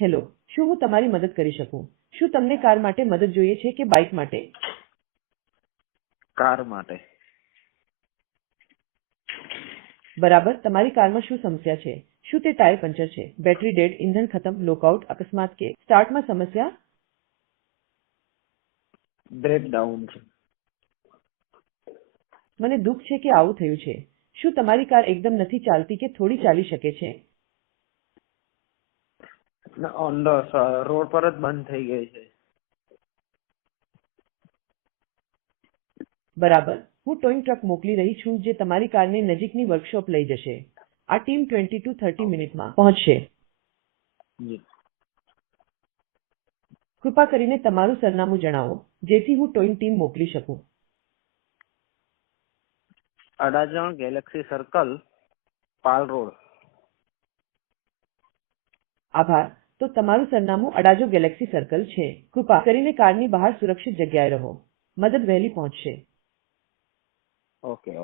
Hello, શું હું તમારી મદદ કરી શકું? શું તમને કાર માટે મદદ જોઈએ છે કે બાઇક માટે? કાર માટે. બરાબર, તમારી કારમાં શું સમસ્યા છે? શું તે ટાયર પંચર છે, બેટરી ડેડ, ઇંધણ ખતમ, લોકઆઉટ, અકસ્માત કે સ્ટાર્ટમાં સમસ્યા? બ્રેકડાઉન છે. મને દુઃખ છે કે આવું થયું છે. શું તમારી કાર એકદમ નથી ચાલતી કે થોડી ચાલી શકે છે? ઓન ધ રોડ પર જ બંધ થઈ ગઈ છે. બરાબર, હું ટોઈંગ ટ્રક મોકલી રહી છું જે તમારી કારને નજીકની વર્કશોપ લઈ જશે. આ ટીમ 20 to 30 મિનિટમાં પહોંચશે. જી. કૃપા કરીને તમારું સરનામું જણાવો જેથી હું ટોઈંગ ટીમ મોકલી શકું. અડાજણ ગેલેક્સી સર્કલ, પાલ રોડ. આભાર. તો તમારું સરનામું અડાજો ગેલેક્સી સર્કલ છે. કૃપા કરીને કારની બહાર સુરક્ષિત જગ્યાએ રહો. મદદ વહેલી પહોંચશે. ઓકે.